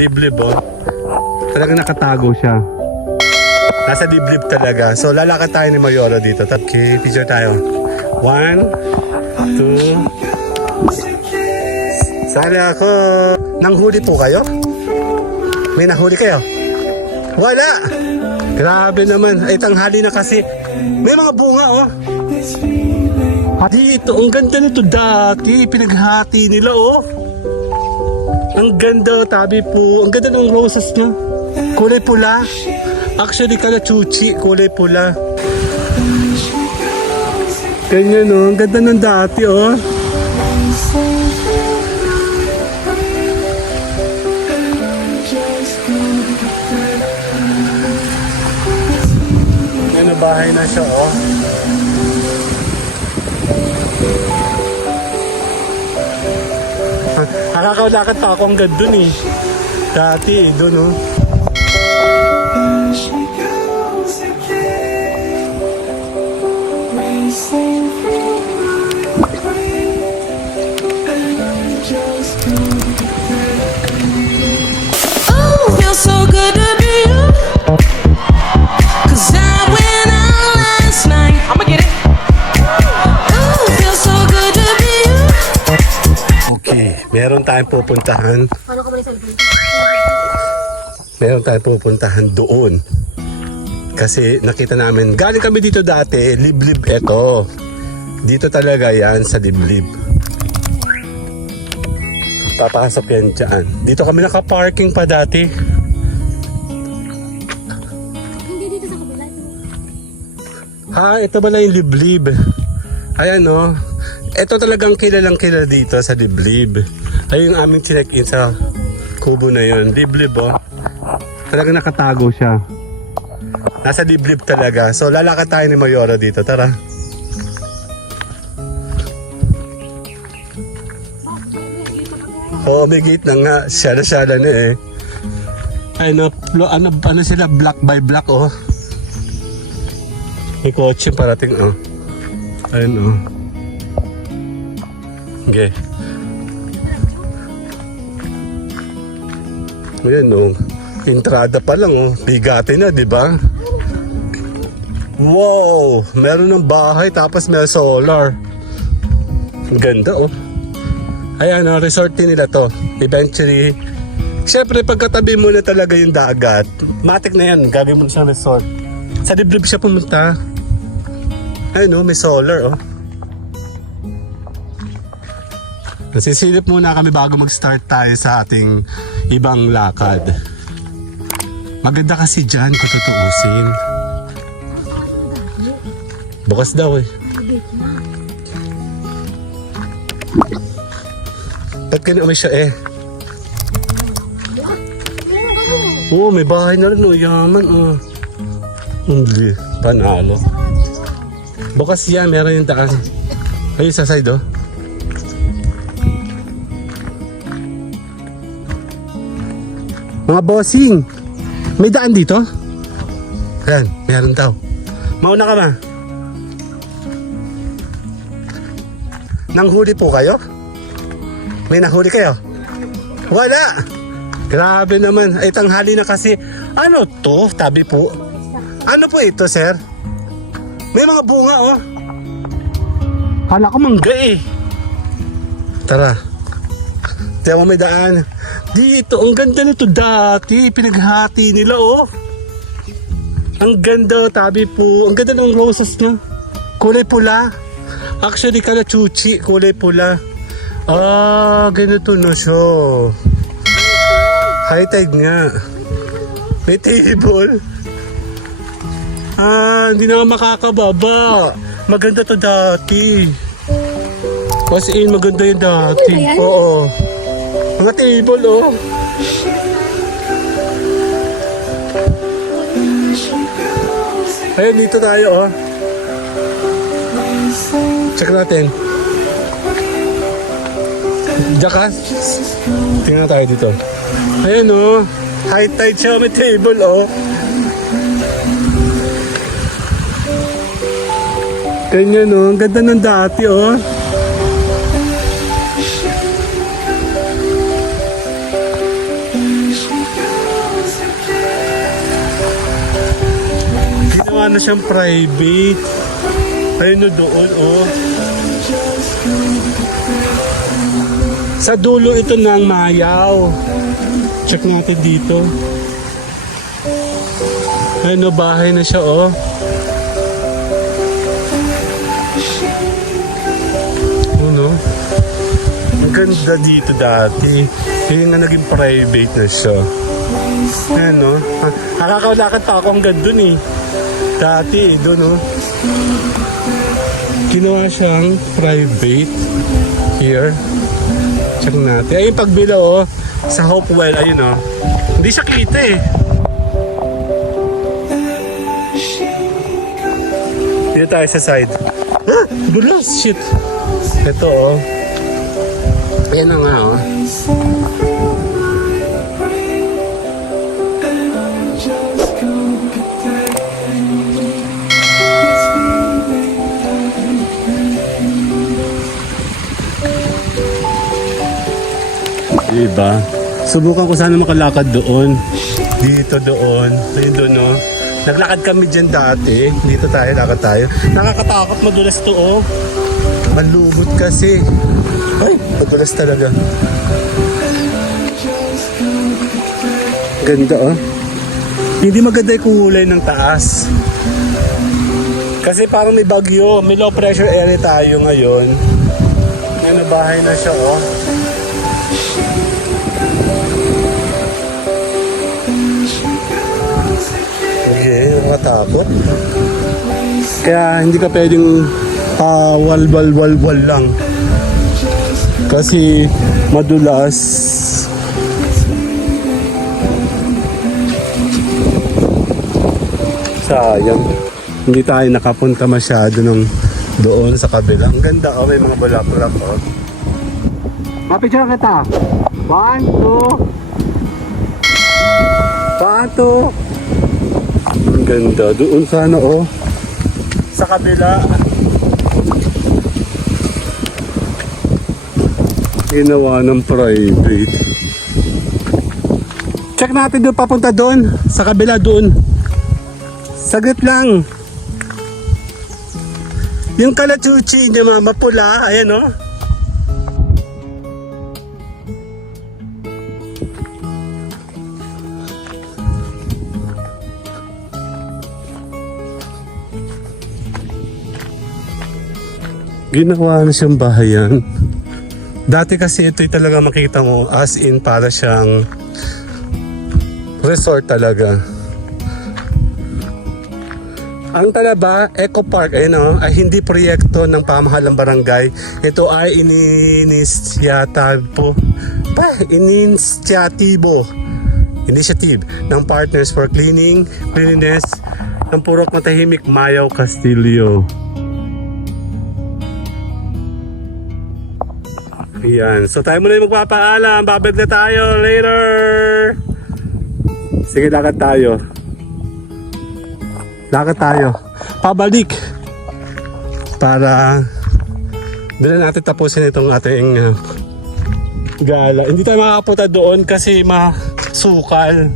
Liblib oh. Talagang nakatago siya. Nasa liblib talaga. So lalakad tayo ni Mayora dito. Okay, picture tayo. 1, 2. Sali ako. Nanghuli po kayo? May nahuli kayo? Wala! Grabe naman. Ay, tanghali na kasi. May mga bunga oh. Dito, ang ganda nito dati. Pinaghati nila oh. Ang ganda, tabi po. Ang ganda ng roses niya. Kulay pula. Actually, kalachuchi. Kulay pula. Ganyan oh. Ang ganda ng dati oh. Ano, bahay na siya oh. Nakakaulakad pa ako hanggang dun eh. Dati eh, dun oh. Oh, feels so good to be you. 'Cause I went out last night. I'ma get it. Oh, feels so good to be you. Okay, meron tayong pupuntahan. Paano ka ba nagsalita? Meron tayong pupuntahan doon. Kasi nakita namin, galing kami dito dati, liblib eto. Dito talaga yan sa liblib. Papasok yan dyan. Dito kami nakaparking pa dati. Hindi dito sa kabila. Ha, ito pala yung liblib. Ayan o. Ito talagang kilalang kilala dito sa liblib. Ay yung aming check-in sa kubo na yun. Liblib o. Talagang nakatago siya. Nasa liblib talaga. So lalakad tayo ni Mayora dito. Tara. Oo, may gate na nga. Syala-syala na eh. Ay no, ano sila? Block by block oh. May kotse parating oh. Ayun oh. Okay. Ayan oh. Entrada pa lang oh. Bigati na, di ba? Wow! Meron ng bahay tapos may solar. Ang ganda oh. Ayan oh, resort din nila to. Eventually, syempre pagkatabi mo na talaga yung dagat, matik na yan, gagawin mo na siyang resort. Sa liblib siya pumunta. Ayun oh, may solar oh. Nasisilip muna kami bago mag-start tayo sa ating ibang lakad. Maganda kasi dyan kung tutuusin. Bukas daw eh. Ba't kinuwi siya eh? Oo, may bahay na rin oh. Yaman oh. Hindi, panalo. Bukas yan, meron yung daan. Ayun sa side oh. Mga bossing, may daan dito? Ayan, meron daw. Mauna ka ma. Nanghuli po kayo? May nahuli kayo? Wala! Grabe naman. Ay, tanghali na kasi. Ano to? Tabi po. Ano po ito, sir? May mga bunga, oh. Kala ko mangga eh. Tara. Tiyan mo may daan. Dito, ang ganda nito dati. Pinaghati nila, oh. Ang ganda, tabi po. Ang ganda ng roses niya. Kulay pula. Actually, kalachuchi. Kulay pula. Ah, ganito na siya. High tide nga. May table. Ah, hindi na makakababa. Maganda to dati. As in, maganda yung dati. Oo. Mga table, oh. Ayun, dito tayo, oh. Check natin. Jakas. Tingnan tayo dito. Ayan oh. High tide siya. May table oh. Ganyan oh. Ang ganda ng dati oh. Ginawa na siyang private. Ayun o doon, oh. Sa dulo ito ng Mayaw. Check natin dito. Ayun o, bahay na siya, oh. Ano? Ang ganda dito dati. Yung nga naging private na siya. Ano? Nakakaulakad pa ako hanggang dun eh. Dati, dun oh. Ginawa siyang private. Here. Check natin. Ayun pagbila oh. Sa Hopewell, ayun oh. Hindi siya kita eh. Dito tayo sa side. Ah! Bulas! Shit! Ito oh. Ayan na nga oh. Diba? Subukan ko sana makalakad doon. Dito doon. Ayun doon no. Naglakad kami dyan dati. Dito tayo, lakad tayo. Nakakatakot madulas to oh. Malumot kasi. Ay, madulas talaga. Ganda oh. Hindi maganda yung kulay ng taas. Kasi parang may bagyo. May low pressure area tayo ngayon. Ano, bahay na siya oh. Okay, nakatakot. Kaya hindi ka pwedeng wal lang. Kasi madulas. Sayang. Hindi tayo nakapunta masyado ng doon sa kabila. Ang ganda oh, may mga bulaklak oh. Mapicture kita. 1, 2. 1, 2. Ang ganda. Doon sana oh. Sa kabila. Ginawa ng private. Check natin doon papunta doon. Sa kabila doon. Saglit lang. Yung kalachuchi niya mama pula. Ayan oh. Ginawa na siyang bahayan. Dati kasi ito'y talaga makita mo as in para siyang resort talaga. Ang Talaba Eco Park ay hindi proyekto ng pamahalang barangay. Ito ay initiative ng Partners for Cleanliness ng Purok Matahimik Mayaw Castillo. Ayan. So tayo muna yung magpapaalam. Babalik na tayo later. Sige, lakad tayo. Lakad tayo. Pabalik. Para doon na natin tapusin itong ating gala. Hindi tayo makakapunta doon kasi masukal.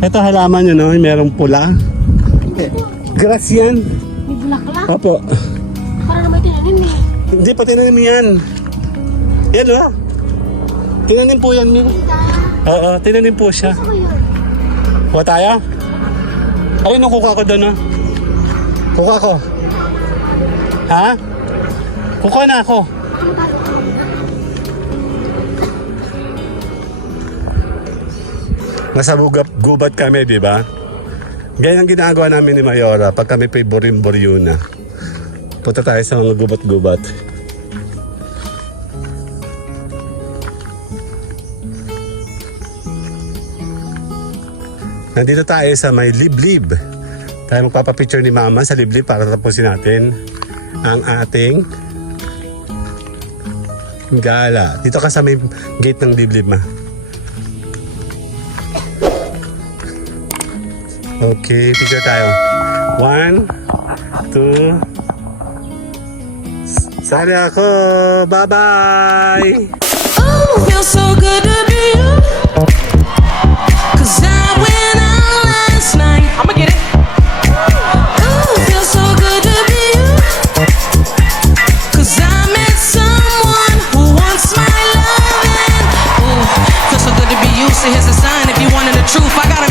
Ito halaman nyo, no? Merong pula. Grass yan. May bulaklak. Opo. Para naman tinanim eh. Hindi pa tinanim yan. Yan, no? Tinanim po yan. Oo, tinanim po siya. Saan ko yun? Kuha tayo? Ayun, no, kuka ko doon, no? Kuka ko. Ha? Kuka na ako. Nasa gubat kami, di ba? Ganyan ang ginagawa namin ni Mayora pag kami pa'y Borin-Boryuna. Punta tayo sa mga gubat-gubat. Nandito tayo sa may liblib. Tayo magpapapicture ni Mama sa liblib para tapusin natin ang ating gala. Dito ka sa may gate ng liblib, Ma. Okay, picture tayo. 1, 2. Sali ako. Bye-bye. Ooh, feels so good to be you. 'Cause I went out last night. I'ma get it. Ooh, feels so good to be you. 'Cause I met someone who wants my loving. Ooh, feels so good to be you. So here's a sign if you wanted the truth. I got a